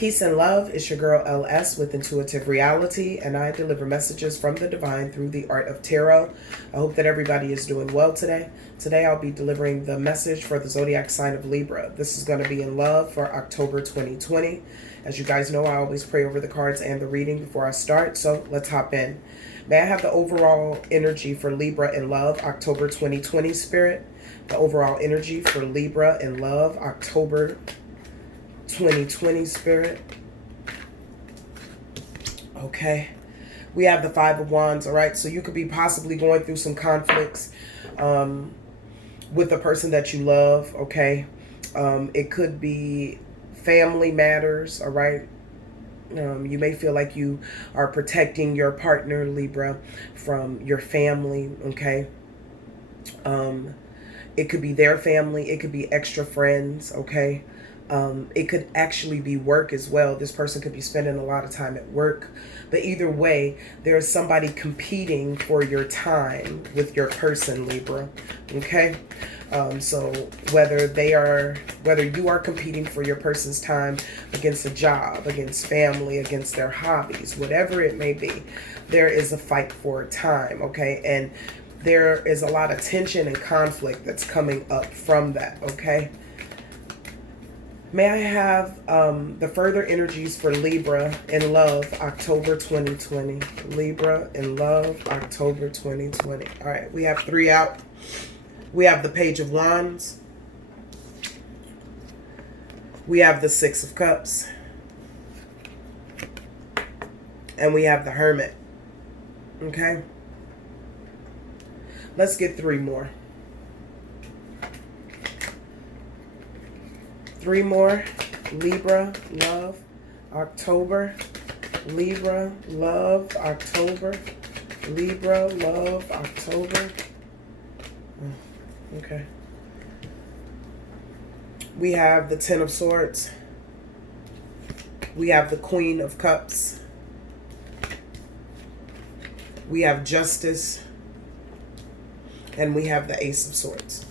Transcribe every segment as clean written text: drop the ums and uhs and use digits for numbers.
Peace and love. It's your girl LS with Intuitive Reality, and I deliver messages from the divine through the art of tarot. I hope that everybody is doing well today. Today I'll be delivering the message for the zodiac sign of Libra. This is going to be in love for October 2020. As you guys know, I always pray over the cards and the reading before I start, so let's hop in. May I have the overall energy for Libra in love, October 2020, Spirit? The overall energy for Libra in love, October 2020, Spirit. Okay. We have the Five of Wands, all right? So you could be possibly going through some conflicts with the person that you love, okay? It could be family matters, all right? You may feel like you are protecting your partner, Libra, from your family, okay? It could be their family. It could be extra friends, okay? It could actually be work as well. This person could be spending a lot of time at work. But either way, there is somebody competing for your time with your person, Libra. Okay? So whether you are competing for your person's time against a job, against family, against their hobbies, whatever it may be, there is a fight for time, okay? And there is a lot of tension and conflict that's coming up from that, okay? May I have the further energies for Libra in love, October 2020. Libra in love, October 2020. All right, we have three out. We have the Page of Wands. We have the Six of Cups. And we have the Hermit. Okay? Let's get three more. Three more. Libra, love, October. Libra, love, October. Libra, love, October. Okay. We have the Ten of Swords. We have the Queen of Cups. We have Justice. And we have the Ace of Swords.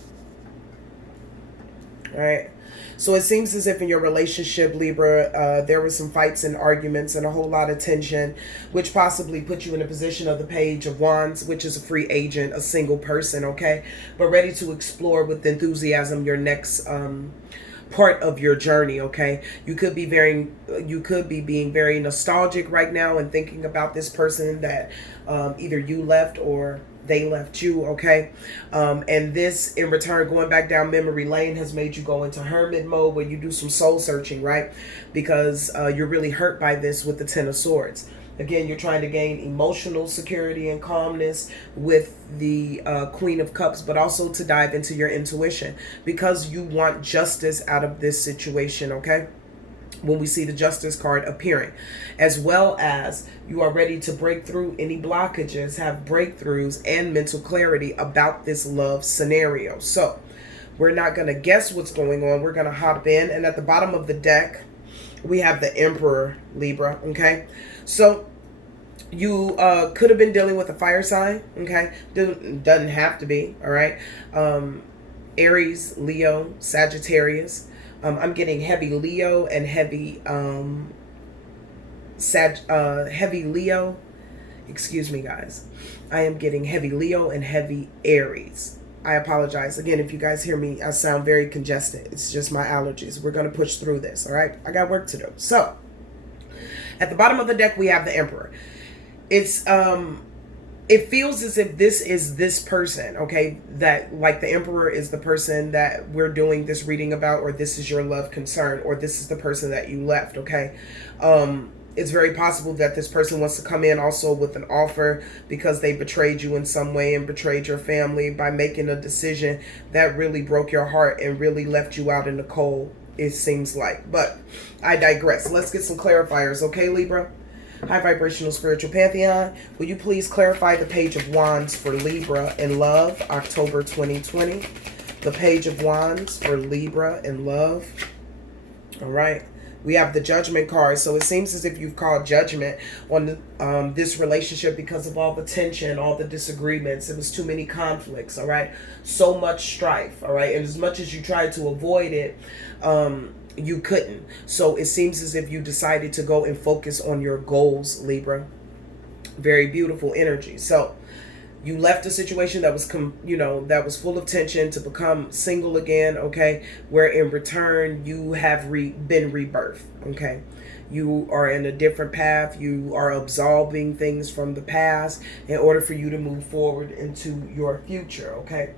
All right. So it seems as if in your relationship, Libra, there were some fights and arguments and a whole lot of tension, which possibly put you in a position of the Page of Wands, which is a free agent, a single person, okay? But ready to explore with enthusiasm your next part of your journey, okay? You could be being very nostalgic right now and thinking about this person that either you left or they left you, okay? And this, in return, going back down memory lane has made you go into hermit mode where you do some soul searching, right? Because you're really hurt by this with the Ten of Swords. Again, you're trying to gain emotional security and calmness with the Queen of Cups, but also to dive into your intuition because you want justice out of this situation, okay? When we see the Justice card appearing, as well as you are ready to break through any blockages, have breakthroughs and mental clarity about this love scenario. So we're not going to guess what's going on. We're going to hop in. And at the bottom of the deck, we have the Emperor, Libra. Okay. So you could have been dealing with a fire sign. Okay. Doesn't have to be. All right. Aries, Leo, Sagittarius. I'm getting heavy Leo and heavy heavy Leo. Excuse me, guys. I am getting heavy Leo and heavy Aries. I apologize. Again, if you guys hear me, I sound very congested. It's just my allergies. We're going to push through this, all right? I got work to do. So, at the bottom of the deck, we have the Emperor. It's it feels as if this is this person, okay, that like the Emperor is the person that we're doing this reading about, or this is your love concern, or this is the person that you left, okay? It's very possible that this person wants to come in also with an offer because they betrayed you in some way and betrayed your family by making a decision that really broke your heart and really left you out in the cold, it seems like. But I digress. Let's get some clarifiers, okay, Libra? High vibrational spiritual pantheon, will you please clarify the Page of Wands for Libra in love, October 2020? The Page of Wands for Libra in love. All right. We have the Judgment card. So it seems as if you've called judgment on this relationship because of all the tension, all the disagreements. It was too many conflicts, all right? So much strife, all right? And as much as you tried to avoid it, you couldn't. So it seems as if you decided to go and focus on your goals, Libra. Very beautiful energy. So you left a situation that was that was full of tension to become single again, okay, where in return you have been rebirthed, okay. You are in a different path. You are absolving things from the past in order for you to move forward into your future, okay.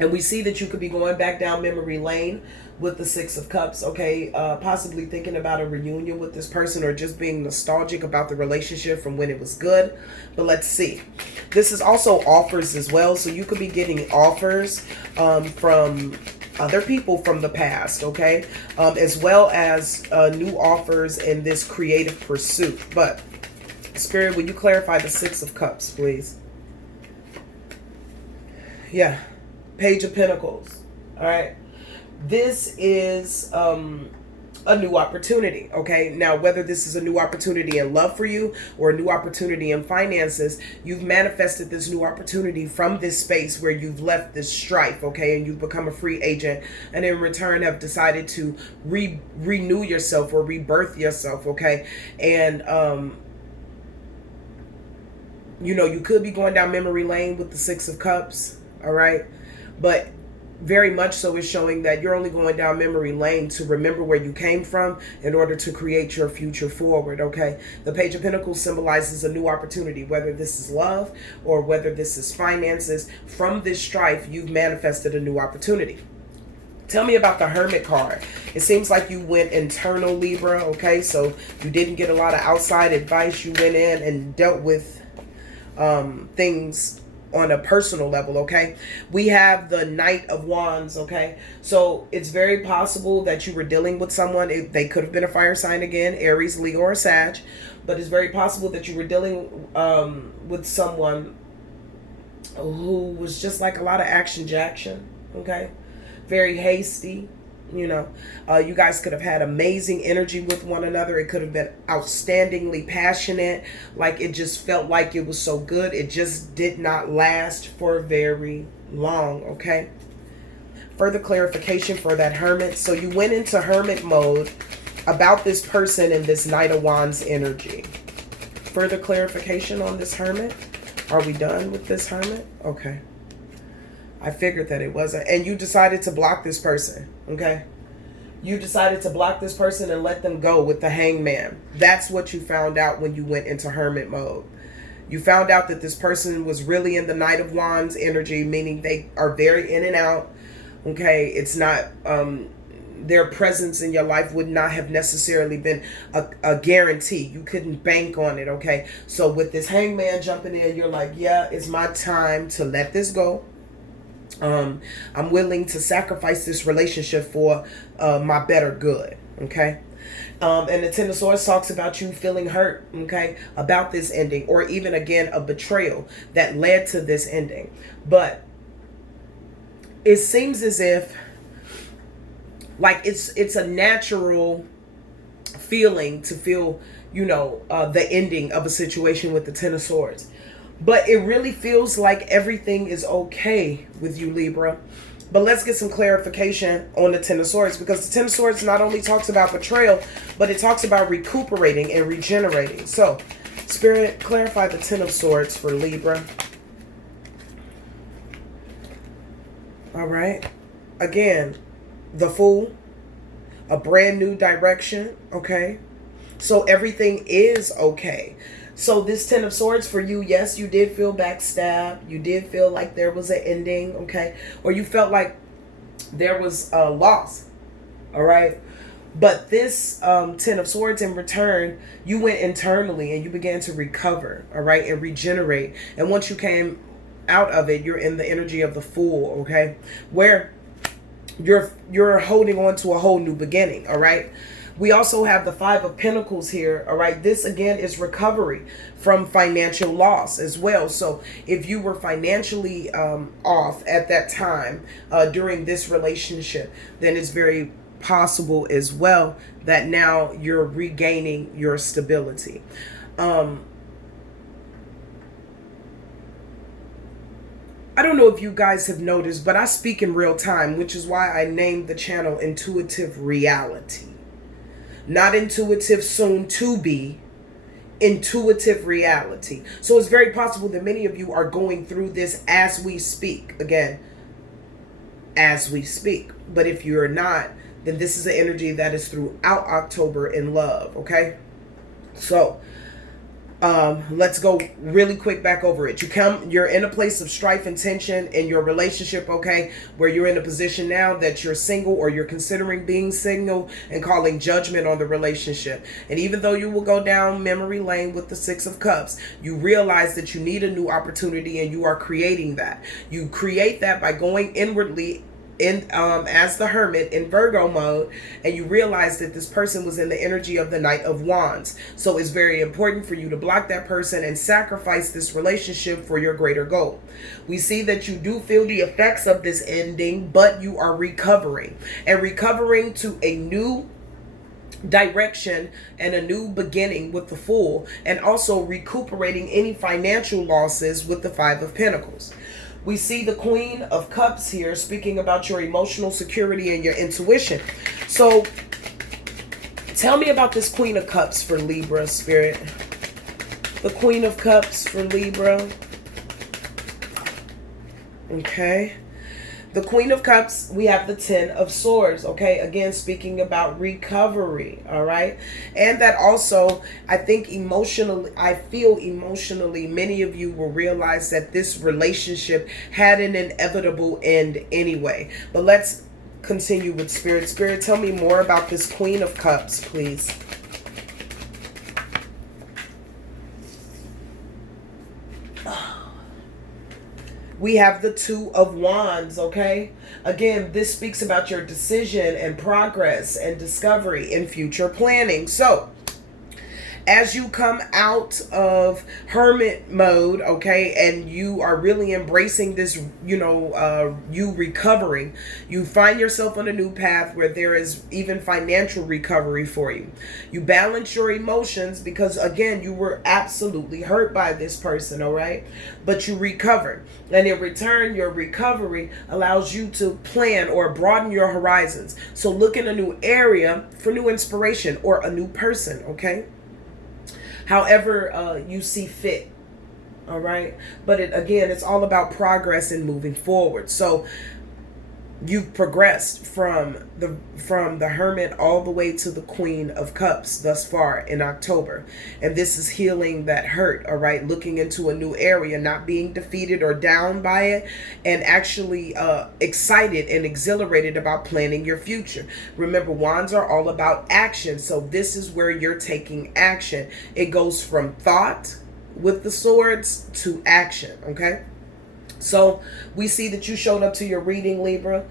And we see that you could be going back down memory lane with the Six of Cups, okay? Possibly thinking about a reunion with this person or just being nostalgic about the relationship from when it was good. But let's see. This is also offers as well. So you could be getting offers from other people from the past, okay? As well as new offers in this creative pursuit. But, Spirit, would you clarify the Six of Cups, please? Yeah. Page of Pentacles. All right. This is a new opportunity. Okay. Now, whether this is a new opportunity in love for you or a new opportunity in finances, you've manifested this new opportunity from this space where you've left this strife. Okay. And you've become a free agent and in return have decided to renew yourself or rebirth yourself. Okay. And, you could be going down memory lane with the Six of Cups. All right. But very much so is showing that you're only going down memory lane to remember where you came from in order to create your future forward, okay? The Page of Pentacles symbolizes a new opportunity, whether this is love or whether this is finances. From this strife, you've manifested a new opportunity. Tell me about the Hermit card. It seems like you went internal, Libra, okay? So you didn't get a lot of outside advice. You went in and dealt with things on a personal level, okay? We have the Knight of Wands, okay? So it's very possible that you were dealing with someone. They could have been a fire sign again, Aries, Leo, or Sag. But it's very possible that you were dealing with someone who was just like a lot of action, okay? Very hasty. You guys could have had amazing energy with one another. It could have been outstandingly passionate. Like it just felt like it was so good. It just did not last for very long, okay? Further clarification for that Hermit. So you went into Hermit mode about this person and this Knight of Wands energy. Further clarification on this Hermit. Are we done with this Hermit? Okay. I figured that it wasn't. And you decided to block this person, okay? You decided to block this person and let them go with the Hangman. That's what you found out when you went into Hermit mode. You found out that this person was really in the Knight of Wands energy, meaning they are very in and out, okay? It's not, their presence in your life would not have necessarily been a guarantee. You couldn't bank on it, okay? So with this Hangman jumping in, you're like, yeah, it's my time to let this go. I'm willing to sacrifice this relationship for my better good, okay? And the Ten of Swords talks about you feeling hurt, okay, about this ending, or even, again, a betrayal that led to this ending. But it seems as if, like, it's a natural feeling to feel, the ending of a situation with the Ten of Swords. But it really feels like everything is okay with you, Libra. But let's get some clarification on the Ten of Swords, because the Ten of Swords not only talks about betrayal, but it talks about recuperating and regenerating. So, Spirit, clarify the Ten of Swords for Libra. All right. Again, the Fool, a brand new direction, okay? So everything is okay. So this Ten of Swords for you, yes, you did feel backstabbed. You did feel like there was an ending, okay? Or you felt like there was a loss, all right? But this Ten of Swords, in return, you went internally and you began to recover, all right, and regenerate. And once you came out of it, you're in the energy of the Fool, okay? Where you're holding on to a whole new beginning, all right? We also have the Five of Pentacles here, all right? This, again, is recovery from financial loss as well. So if you were financially off at that time during this relationship, then it's very possible as well that now you're regaining your stability. I I don't know if you guys have noticed, but I speak in real time, which is why I named the channel Intuitive Reality. Not intuitive soon to be, intuitive reality. So it's very possible that many of you are going through this as we speak. Again, as we speak. But if you're not, then this is an energy that is throughout October in love, okay? So let's go really quick back over it. You're in a place of strife and tension in your relationship, okay, where you're in a position now that you're single, or you're considering being single and calling judgment on the relationship. And even though you will go down memory lane with the Six of Cups, you realize that you need a new opportunity, and you are creating that. You create that by going inwardly in as the Hermit in Virgo mode, and you realize that this person was in the energy of the Knight of Wands. So it's very important for you to block that person and sacrifice this relationship for your greater goal. We see that you do feel the effects of this ending, but you are recovering to a new direction and a new beginning with the Fool, and also recuperating any financial losses with the Five of Pentacles. We see the Queen of Cups here speaking about your emotional security and your intuition. So tell me about this Queen of Cups for Libra, Spirit. The Queen of Cups for Libra. Okay. The Queen of Cups, we have the Ten of Swords, okay? Again, speaking about recovery, all right? And that also, I think emotionally, I feel emotionally, many of you will realize that this relationship had an inevitable end anyway. But let's continue with Spirit. Spirit, tell me more about this Queen of Cups, please. We have the Two of Wands, okay? Again, this speaks about your decision and progress and discovery and future planning. So, as you come out of hermit mode, okay, and you are really embracing this, you recovering, you find yourself on a new path where there is even financial recovery for you. You balance your emotions because, again, you were absolutely hurt by this person, all right? But you recovered. And in return, your recovery allows you to plan or broaden your horizons. So look in a new area for new inspiration or a new person, okay? However you see fit, all right? But again, it's all about progress and moving forward. So you've progressed from the Hermit all the way to the Queen of Cups thus far in October. And this is healing that hurt, all right? Looking into a new area, not being defeated or down by it, and actually excited and exhilarated about planning your future. Remember, wands are all about action. So this is where you're taking action. It goes from thought with the swords to action, okay? So we see that you showed up to your reading, Libra.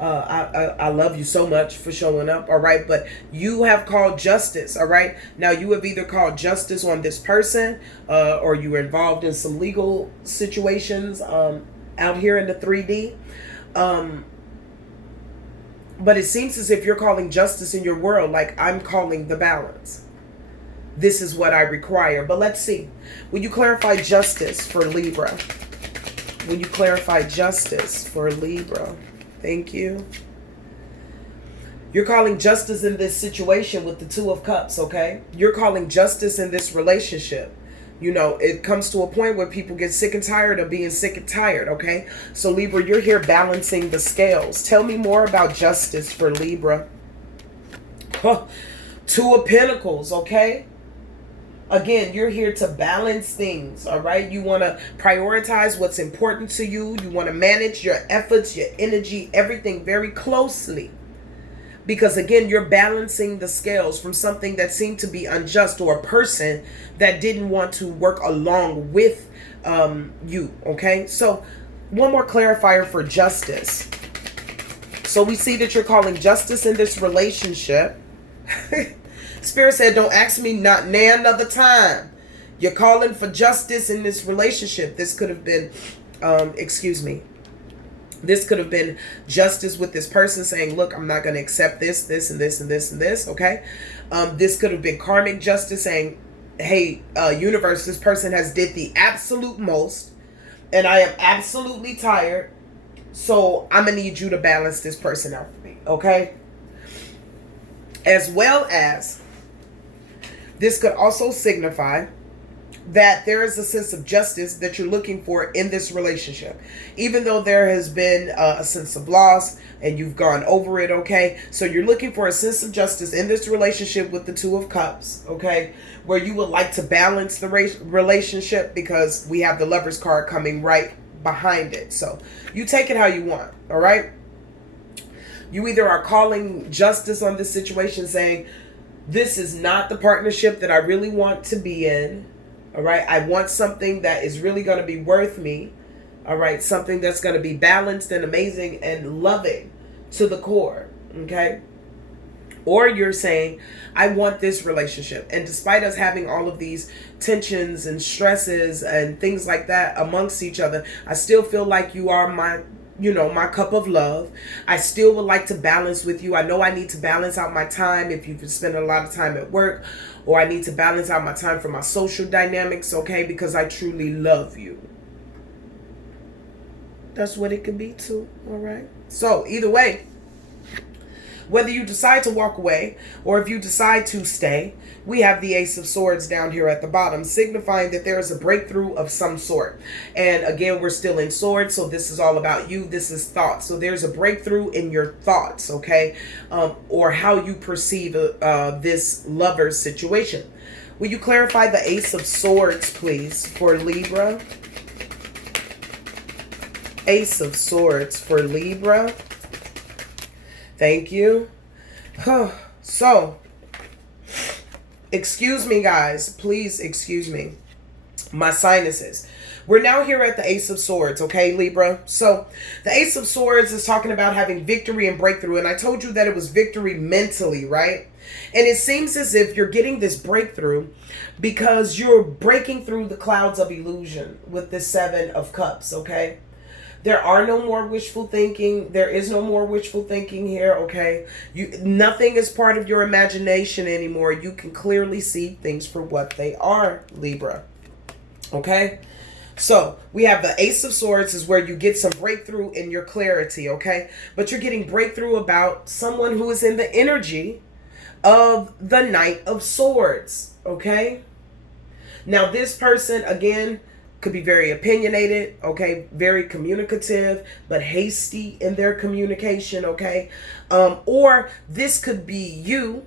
I love you so much for showing up, all right? But you have called justice, all right? Now, you have either called justice on this person or you were involved in some legal situations out here in the 3D. But it seems as if you're calling justice in your world like I'm calling the balance. This is what I require. But let's see. Will you clarify justice for Libra? Will you clarify justice for Libra? Thank you. You're calling justice in this situation with the Two of Cups, okay? You're calling justice in this relationship. You know, it comes to a point where people get sick and tired of being sick and tired, okay? So Libra, you're here balancing the scales. Tell me more about justice for Libra. Two of Pentacles, okay? Again, you're here to balance things, all right? You want to prioritize what's important to you. You want to manage your efforts, your energy, everything very closely. Because, again, you're balancing the scales from something that seemed to be unjust or a person that didn't want to work along with you, okay? So, one more clarifier for justice. So, we see that you're calling justice in this relationship. Spirit said, don't ask me not now another time. You're calling for justice in this relationship. This could have been, this could have been justice with this person saying, look, I'm not going to accept this, this, and this, and this, and this, okay? This could have been karmic justice saying, hey, universe, this person has did the absolute most. And I am absolutely tired. So I'm going to need you to balance this person out for me. Okay? As well as, this could also signify that there is a sense of justice that you're looking for in this relationship. Even though there has been a sense of loss and you've gone over it, okay? So you're looking for a sense of justice in this relationship with the Two of Cups, okay? Where you would like to balance the relationship, because we have the Lover's card coming right behind it. So you take it how you want, all right? You either are calling justice on this situation, saying, this is not the partnership that I really want to be in. All right. I want something that is really going to be worth me. All right. Something that's going to be balanced and amazing and loving to the core. Okay. Or you're saying, I want this relationship. And despite us having all of these tensions and stresses and things like that amongst each other, I still feel like you are my cup of love. I still would like to balance with you. I know I need to balance out my time if you've spent a lot of time at work, or I need to balance out my time for my social dynamics, okay? Because I truly love you. That's what it could be too, all right? So either way, whether you decide to walk away or if you decide to stay, we have the Ace of Swords down here at the bottom, signifying that there is a breakthrough of some sort. And again, we're still in swords, so this is all about you. This is thoughts. So there's a breakthrough in your thoughts, okay? Or how you perceive this lover's situation. Will you clarify the Ace of Swords, please, for Libra? Ace of Swords for Libra. Thank you. So, excuse me, guys. Please excuse me. My sinuses. We're now here at the Ace of Swords, okay, Libra? So, the Ace of Swords is talking about having victory and breakthrough. And I told you that it was victory mentally, right? And it seems as if you're getting this breakthrough because you're breaking through the clouds of illusion with the Seven of Cups, okay? There are no more wishful thinking. There is no more wishful thinking here, okay? Nothing is part of your imagination anymore. You can clearly see things for what they are, Libra. Okay? So, we have the Ace of Swords is where you get some breakthrough in your clarity, okay? But you're getting breakthrough about someone who is in the energy of the Knight of Swords, okay? Now, this person, again, could be very opinionated, okay, very communicative, but hasty in their communication, okay? Or this could be you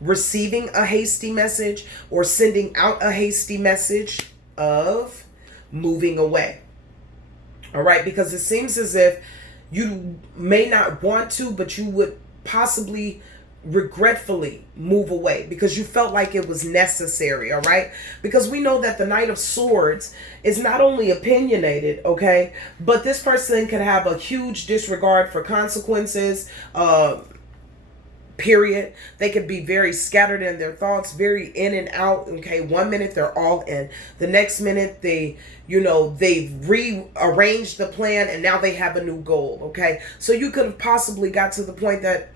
receiving a hasty message or sending out a hasty message of moving away, all right? Because it seems as if you may not want to, but you would possibly regretfully move away because you felt like it was necessary, all right? Because we know that the Knight of Swords is not only opinionated, okay, but this person can have a huge disregard for consequences, period. They could be very scattered in their thoughts, very in and out, okay? 1 minute they're all in. The next minute they've rearranged the plan and now they have a new goal, okay? So you could have possibly got to the point that,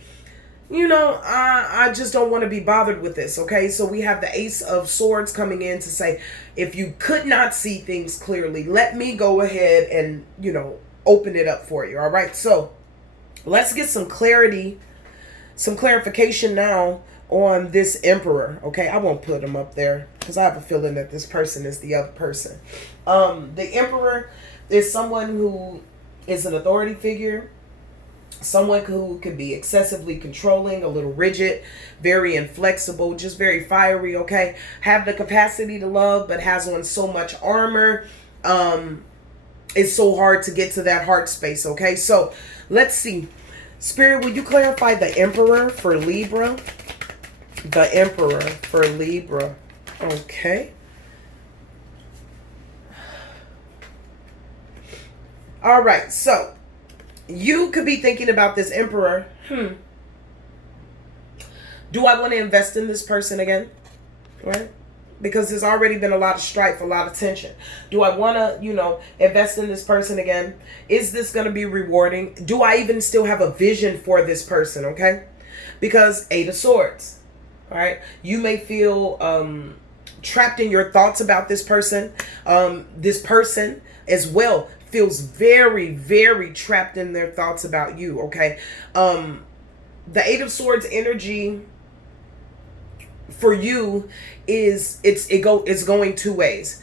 I just don't want to be bothered with this, okay? So we have the Ace of Swords coming in to say, if you could not see things clearly, let me go ahead and, open it up for you, all right? So let's get some clarity, some clarification now on this Emperor, okay? I won't put him up there because I have a feeling that this person is the other person. The Emperor is someone who is an authority figure, someone who can be excessively controlling, a little rigid, very inflexible, just very fiery, okay? Have the capacity to love, but has on so much armor. It's so hard to get to that heart space, okay? So let's see. Spirit, will you clarify the Emperor for Libra? The Emperor for Libra. Okay. All right, so you could be thinking about this Emperor. Do I want to invest in this person again? Right? Because there's already been a lot of strife, a lot of tension. Do I want to, invest in this person again? Is this going to be rewarding? Do I even still have a vision for this person? Okay? Because Eight of Swords. All right? You may feel trapped in your thoughts about this person. This person as well feels very, very trapped in their thoughts about you, okay? The Eight of Swords energy for you is it's going two ways.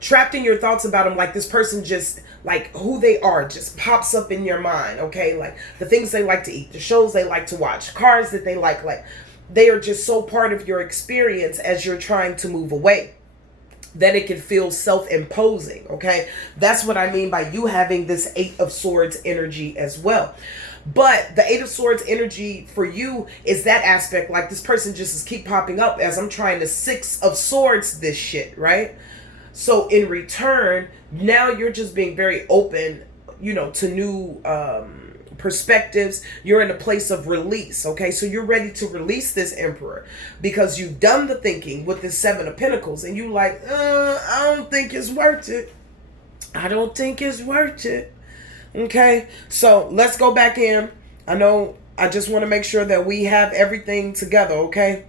Trapped in your thoughts about them, like this person just, like who they are just pops up in your mind, okay? Like the things they like to eat, the shows they like to watch, cars that they like they are just so part of your experience as you're trying to move away that it can feel self-imposing, okay? That's what I mean by you having this Eight of Swords energy as well. But the Eight of Swords energy for you is that aspect, like this person just is keep popping up as I'm trying to Six of Swords this shit, right? So in return, now you're just being very open, to new perspectives. You're in a place of release, okay? So you're ready to release this Emperor because you've done the thinking with the Seven of Pentacles and you like, I don't think it's worth it. I don't think it's worth it. Okay, so let's go back in. I just want to make sure that we have everything together, okay?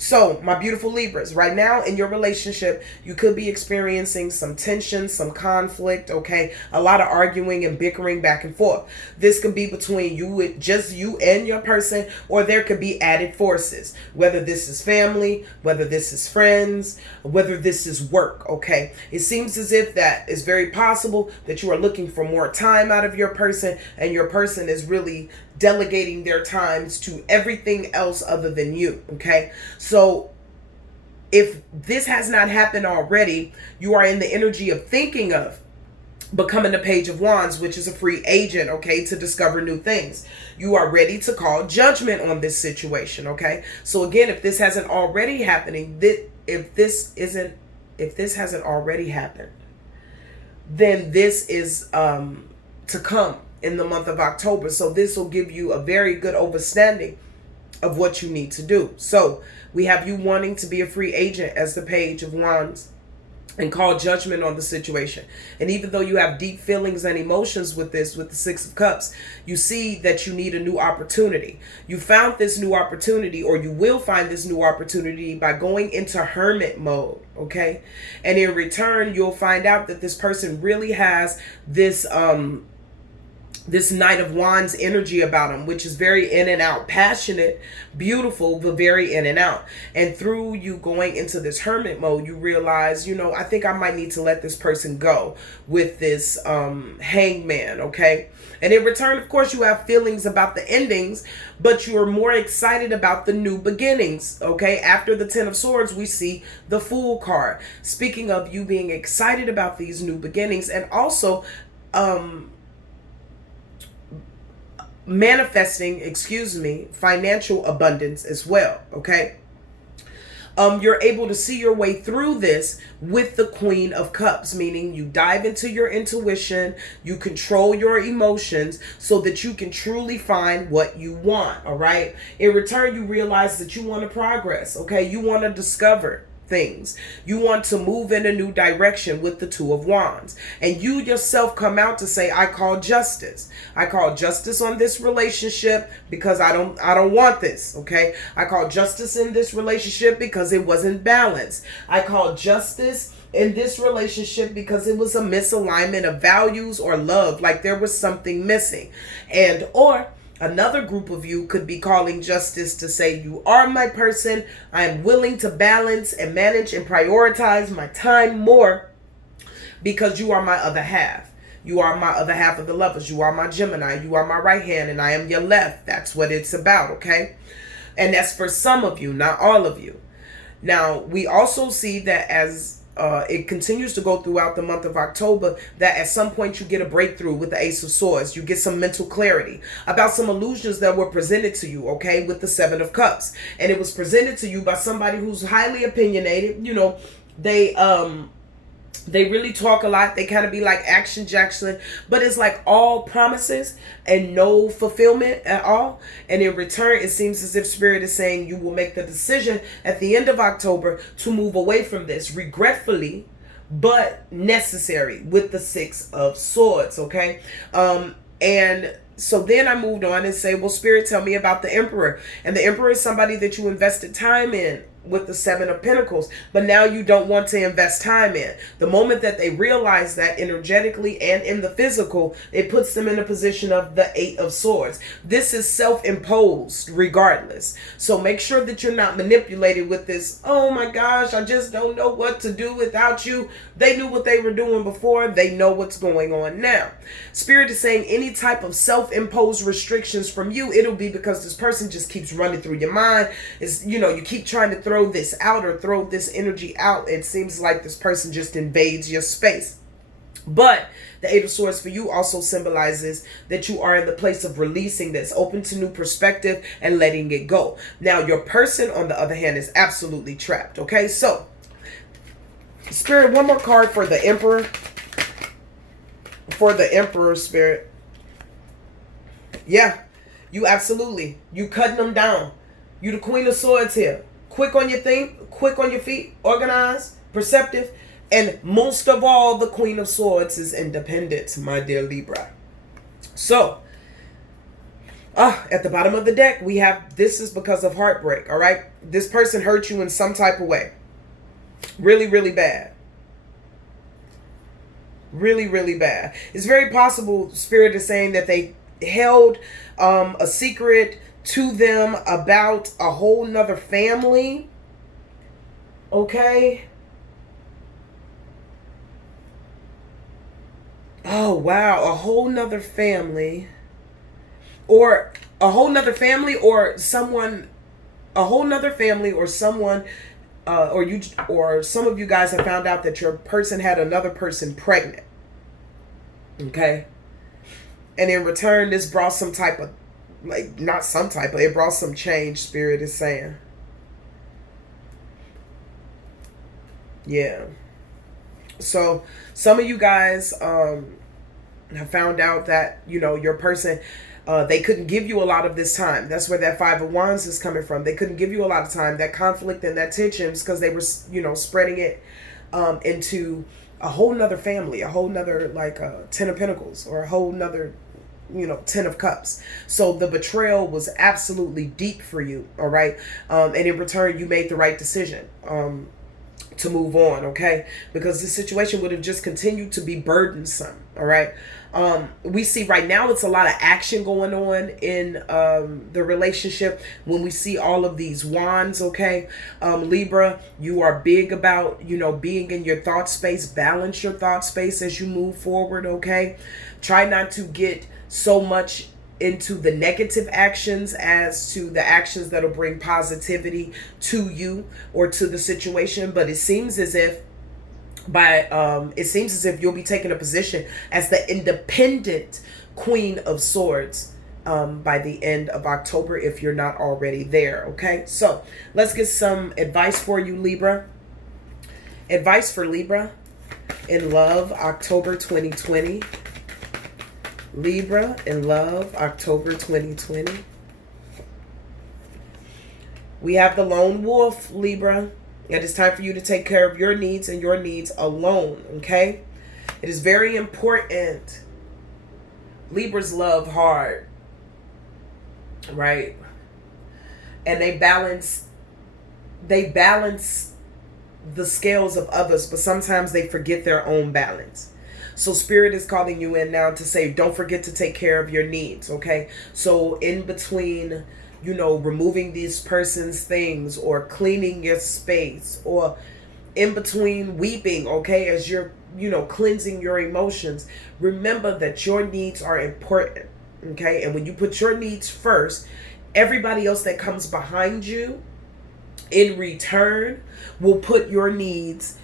So, my beautiful Libras, right now in your relationship, you could be experiencing some tension, some conflict, okay? A lot of arguing and bickering back and forth. This could be between just you and your person, or there could be added forces, whether this is family, whether this is friends, whether this is work, okay? It seems as if that is very possible that you are looking for more time out of your person, and your person is really delegating their times to everything else other than you, okay? So if this has not happened already, you are in the energy of thinking of becoming the Page of Wands, which is a free agent, okay, to discover new things. You are ready to call judgment on this situation, okay? So again, if this hasn't already happening, if this hasn't already happened, then this is to come in the month of October. So this will give you a very good understanding of what you need to do. So we have you wanting to be a free agent as the Page of Wands and call judgment on the situation. And even though you have deep feelings and emotions with this, with the Six of Cups, you see that you need a new opportunity. You found this new opportunity, or you will find this new opportunity by going into hermit mode, okay? And in return, you'll find out that this person really has this this Knight of Wands energy about them, which is very in and out, passionate, beautiful, but very in and out. And through you going into this hermit mode, you realize, I think I might need to let this person go with this hangman, okay? And in return, of course, you have feelings about the endings, but you are more excited about the new beginnings, okay? After the Ten of Swords, we see the Fool card. Speaking of you being excited about these new beginnings, and also manifesting, financial abundance as well, okay? You're able to see your way through this with the Queen of Cups, meaning you dive into your intuition, you control your emotions so that you can truly find what you want, all right? In return, you realize that you want to progress, okay? You want to discover things. You want to move in a new direction with the Two of Wands. And you yourself come out to say, I call justice. I call justice on this relationship because I don't want this, okay? I call justice in this relationship because it wasn't balanced. I call justice in this relationship because it was a misalignment of values or love, like there was something missing. Or another group of you could be calling justice to say, you are my person. I am willing to balance and manage and prioritize my time more because you are my other half. You are my other half of the lovers. You are my Gemini. You are my right hand and I am your left. That's what it's about, okay? And that's for some of you, not all of you. Now, we also see that as it continues to go throughout the month of October, that at some point you get a breakthrough with the Ace of Swords. You get some mental clarity about some illusions that were presented to you, okay, with the Seven of Cups. And it was presented to you by somebody who's highly opinionated. They really talk a lot. They kind of be like Action Jackson, but it's like all promises and no fulfillment at all. And in return, it seems as if Spirit is saying you will make the decision at the end of October to move away from this, regretfully, but necessary, with the Six of Swords, okay? And so then I moved on and say, well, Spirit, tell me about the Emperor. And the Emperor is somebody that you invested time in with the Seven of Pentacles, but now you don't want to invest time in. The moment that they realize that energetically and in the physical, it puts them in a position of the Eight of Swords. This is self-imposed regardless. So make sure that you're not manipulated with this, oh my gosh, I just don't know what to do without you. They knew what they were doing before. They know what's going on now. Spirit is saying any type of self-imposed restrictions from you, it'll be because this person just keeps running through your mind. Is, you know, you keep trying to throw this out or throw this energy out. It seems like this person just invades your space. But the Eight of Swords for you also symbolizes that you are in the place of releasing this, open to new perspective and letting it go. Now, your person, on the other hand, is absolutely trapped. Okay, so Spirit, one more card for the Emperor. For the Emperor, Spirit. Yeah, you absolutely. You cutting them down. You the Queen of Swords here. Quick on your quick on your feet, organized, perceptive, and most of all, the Queen of Swords is independent, my dear Libra. So, at the bottom of the deck, we have, this is because of heartbreak, all right? This person hurt you in some type of way. Really, really bad. Really, really bad. It's very possible, Spirit is saying, that they held a secret to them about a whole nother family. Okay. Oh, wow. A whole nother family. Or a whole nother family, or someone, a whole nother family, or someone, or some of you guys have found out that your person had another person pregnant. Okay. And in return, this brought some type of, like, not some type of, it brought some change, Spirit is saying. Yeah. So some of you guys have found out that, you know, your person, they couldn't give you a lot of this time. That's where that Five of Wands is coming from. They couldn't give you a lot of time. That conflict and that tension is because they were, you know, spreading it into a whole nother family, a whole nother, like, Ten of Pentacles, or a whole nother, you know, Ten of Cups. So the betrayal was absolutely deep for you, all right? And in return, you made the right decision to move on, okay? Because this situation would have just continued to be burdensome, all right? We see right now it's a lot of action going on in the relationship when we see all of these wands, okay? Libra, you are big about, you know, being in your thought space. Balance your thought space as you move forward, okay? Try not to get so much into the negative actions as to the actions that'll bring positivity to you or to the situation. But it seems as if you'll be taking a position as the independent Queen of Swords by the end of October, if you're not already there. Okay, so let's get some advice for you, Libra. Advice for Libra in love, October 2020. Libra in love, October 2020. We have the lone wolf, Libra. It is time for you to take care of your needs and your needs alone, okay? It is very important. Libras love hard, right? And they balance the scales of others, but sometimes they forget their own balance. So Spirit is calling you in now to say, don't forget to take care of your needs, okay? So in between, you know, removing this person's things or cleaning your space, or in between weeping, okay, as you're, you know, cleansing your emotions, remember that your needs are important, okay? And when you put your needs first, everybody else that comes behind you in return will put your needs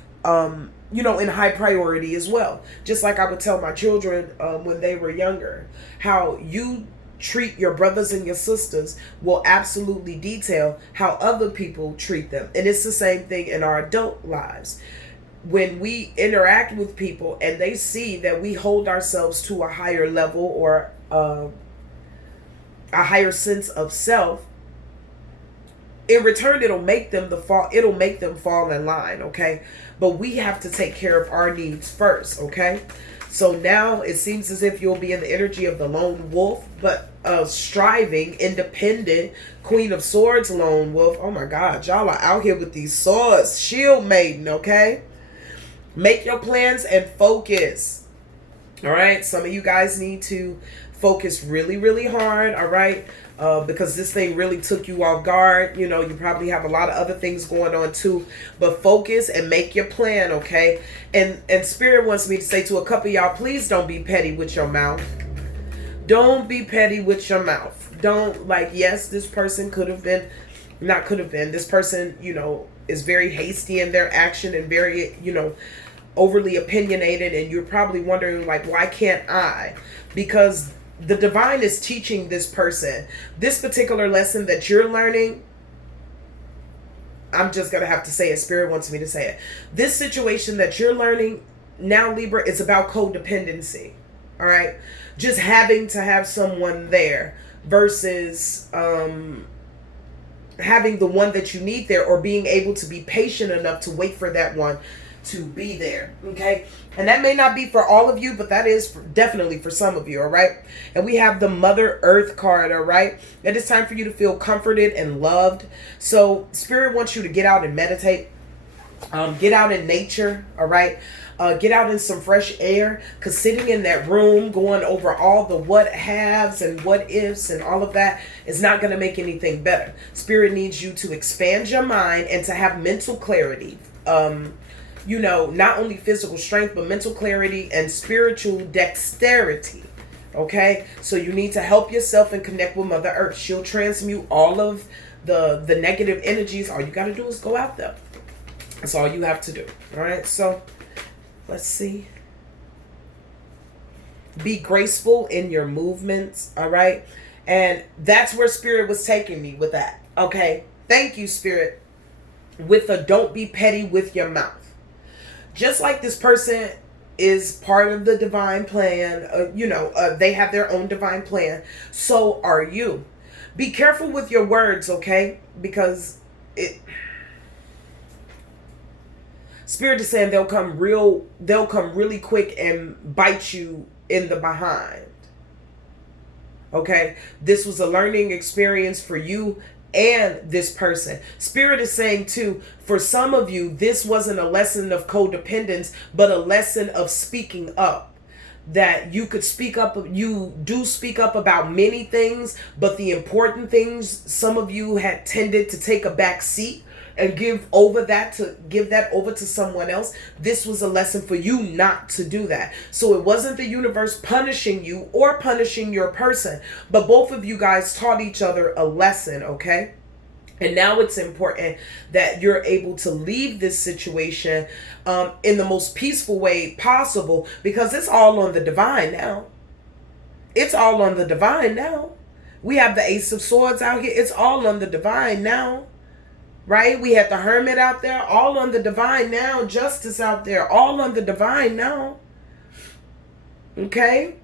you know, in high priority as well. Just like I would tell my children when they were younger, how you treat your brothers and your sisters will absolutely detail how other people treat them. And it's the same thing in our adult lives. When we interact with people and they see that we hold ourselves to a higher level or a higher sense of self, in return, it'll make them fall in line, okay? But we have to take care of our needs first, okay? So now it seems as if you'll be in the energy of the lone wolf, but striving, independent, Queen of Swords, lone wolf. Oh my God, y'all are out here with these swords. Shield maiden, okay? Make your plans and focus. All right, some of you guys need to focus really, really hard, all right? Because this thing really took you off guard. You know, you probably have a lot of other things going on too. But focus and make your plan, okay? And Spirit wants me to say to a couple of y'all, please don't be petty with your mouth. Don't be petty with your mouth. Don't, like, yes, this person could have been, not could have been. This person, you know, is very hasty in their action and very, you know, overly opinionated. And you're probably wondering, like, why can't I? Because the divine is teaching this person this particular lesson that you're learning. I'm just gonna have to say it. Spirit wants me to say it. This situation that you're learning now, Libra, is about codependency. All right, just having to have someone there versus having the one that you need there, or being able to be patient enough to wait for that one to be there. Okay, and that may not be for all of you, but that is definitely for some of you. All right, and we have the Mother Earth card. All right, it is time for you to feel comforted and loved. So Spirit wants you to get out and meditate, get out in nature. All right, get out in some fresh air, because sitting in that room going over all the what haves and what ifs and all of that is not going to make anything better. Spirit needs you to expand your mind and to have mental clarity. You know, not only physical strength, but mental clarity and spiritual dexterity. Okay, so you need to help yourself and connect with Mother Earth. She'll transmute all of the negative energies. All you got to do is go out there. That's all you have to do. All right, so let's see. Be graceful in your movements. All right, and that's where Spirit was taking me with that. Okay, thank you, Spirit. With the don't be petty with your mouth. Just like this person is part of the divine plan, they have their own divine plan. So are you. Be careful with your words, okay? Because Spirit is saying they'll come really quick and bite you in the behind. Okay? This was a learning experience for you and this person. Spirit is saying too, for some of you, this wasn't a lesson of codependence, but a lesson of speaking up. That you could speak up, you do speak up about many things, but the important things, some of you had tended to take a back seat and give that over to someone else. This was a lesson for you not to do that. So it wasn't the universe punishing you or punishing your person, but both of you guys taught each other a lesson, okay? And now it's important that you're able to leave this situation in the most peaceful way possible, because it's all on the divine now. It's all on the divine now. We have the Ace of Swords out here. It's all on the divine now. Right? We had the Hermit out there, all on the divine now. Justice out there, all on the divine now. Okay?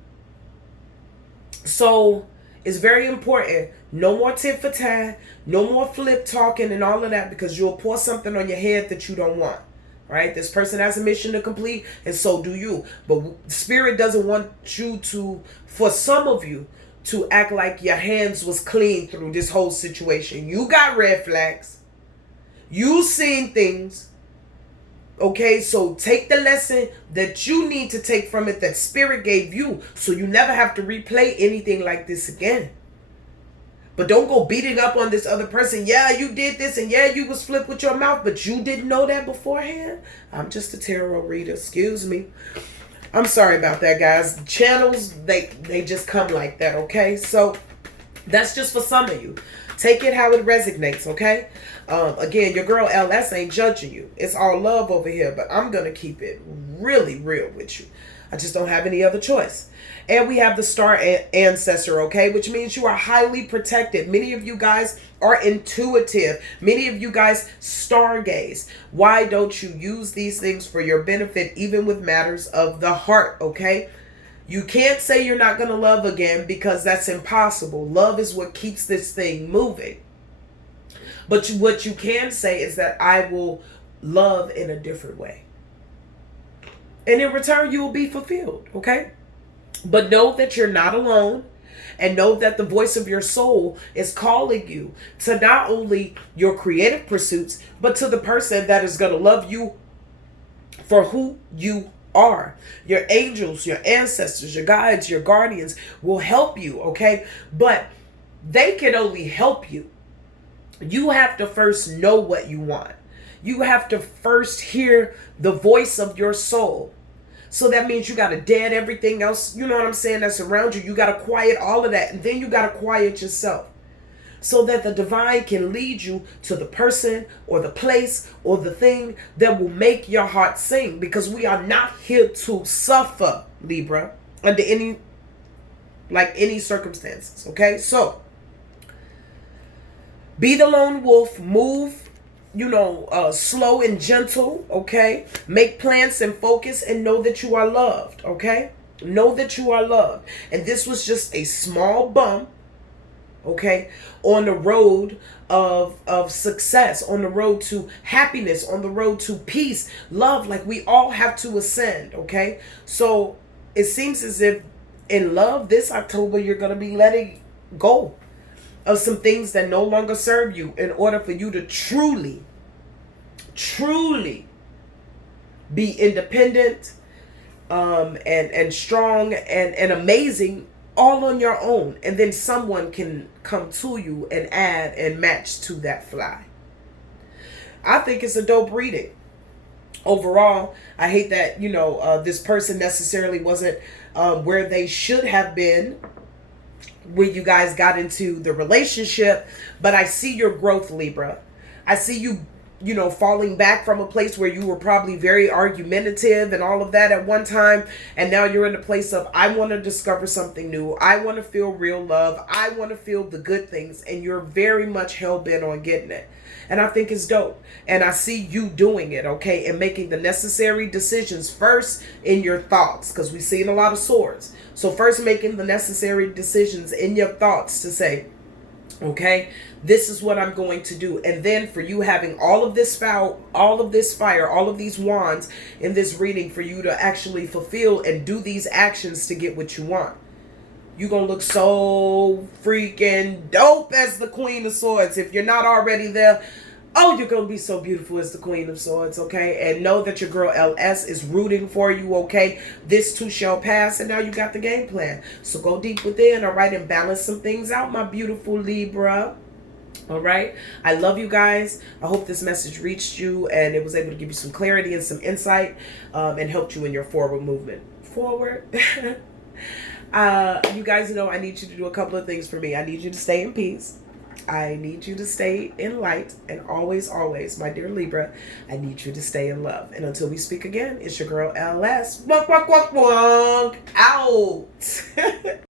So it's very important. No more tit for tat. No more flip talking and all of that, because you'll pour something on your head that you don't want. Right? This person has a mission to complete, and so do you. But Spirit doesn't want you to, for some of you, to act like your hands was clean through this whole situation. You got red flags. You seen things. Okay, so take the lesson that you need to take from it, that Spirit gave you, so you never have to replay anything like this again. But don't go beating up on this other person. Yeah, you did this, and yeah, you was flipped with your mouth, but you didn't know that beforehand. I'm just a tarot reader. Excuse me. I'm sorry about that, guys. Channels, they just come like that, okay? So that's just for some of you. Take it how it resonates, okay? Again, your girl LS ain't judging you. It's all love over here, but I'm going to keep it really real with you. I just don't have any other choice. And we have the Star Ancestor, okay? Which means you are highly protected. Many of you guys are intuitive. Many of you guys stargaze. Why don't you use these things for your benefit, even with matters of the heart, okay? You can't say you're not going to love again, because that's impossible. Love is what keeps this thing moving. But what you can say is that I will love in a different way. And in return, you will be fulfilled, okay? But know that you're not alone, and know that the voice of your soul is calling you to not only your creative pursuits, but to the person that is going to love you for who you are. Your angels, your ancestors, your guides, your guardians will help you, okay? But they can only help you. You have to first know what you want. You have to first hear the voice of your soul. So that means you got to dead everything else, you know what I'm saying, that's around you. You got to quiet all of that. And then you got to quiet yourself so that the divine can lead you to the person or the place or the thing that will make your heart sing. Because we are not here to suffer, Libra, under any circumstances. Okay, so be the lone wolf, move slow and gentle, okay? Make plans and focus, and know that you are loved, okay? Know that you are loved. And this was just a small bump, okay, on the road of success, on the road to happiness, on the road to peace, love. Like, we all have to ascend, okay? So it seems as if in love this October, you're going to be letting go of some things that no longer serve you in order for you to truly be independent and strong and amazing all on your own. And then someone can come to you and add and match to that fly. I think it's a dope reading. Overall, I hate that, this person necessarily wasn't where they should have been when you guys got into the relationship, but I see your growth, Libra. I see you, falling back from a place where you were probably very argumentative and all of that at one time, and now you're in a place of, I want to discover something new. I want to feel real love. I want to feel the good things, and you're very much hell-bent on getting it. And I think it's dope. And I see you doing it, okay, and making the necessary decisions first in your thoughts, because we've seen a lot of swords. So first making the necessary decisions in your thoughts to say, okay, this is what I'm going to do. And then for you having all of this fire, all of these wands in this reading for you to actually fulfill and do these actions to get what you want. You're going to look so freaking dope as the Queen of Swords. If you're not already there, oh, you're going to be so beautiful as the Queen of Swords, okay? And know that your girl LS is rooting for you, okay? This too shall pass, and now you got the game plan. So go deep within, all right, and balance some things out, my beautiful Libra. All right. I love you guys. I hope this message reached you and it was able to give you some clarity and some insight and helped you in your forward movement. Forward. You guys know I need you to do a couple of things for me. I need you to stay in peace. I need you to stay in light. And always, always, my dear Libra, I need you to stay in love. And until we speak again, it's your girl LS. Wonk, wonk, wonk, wonk. Out.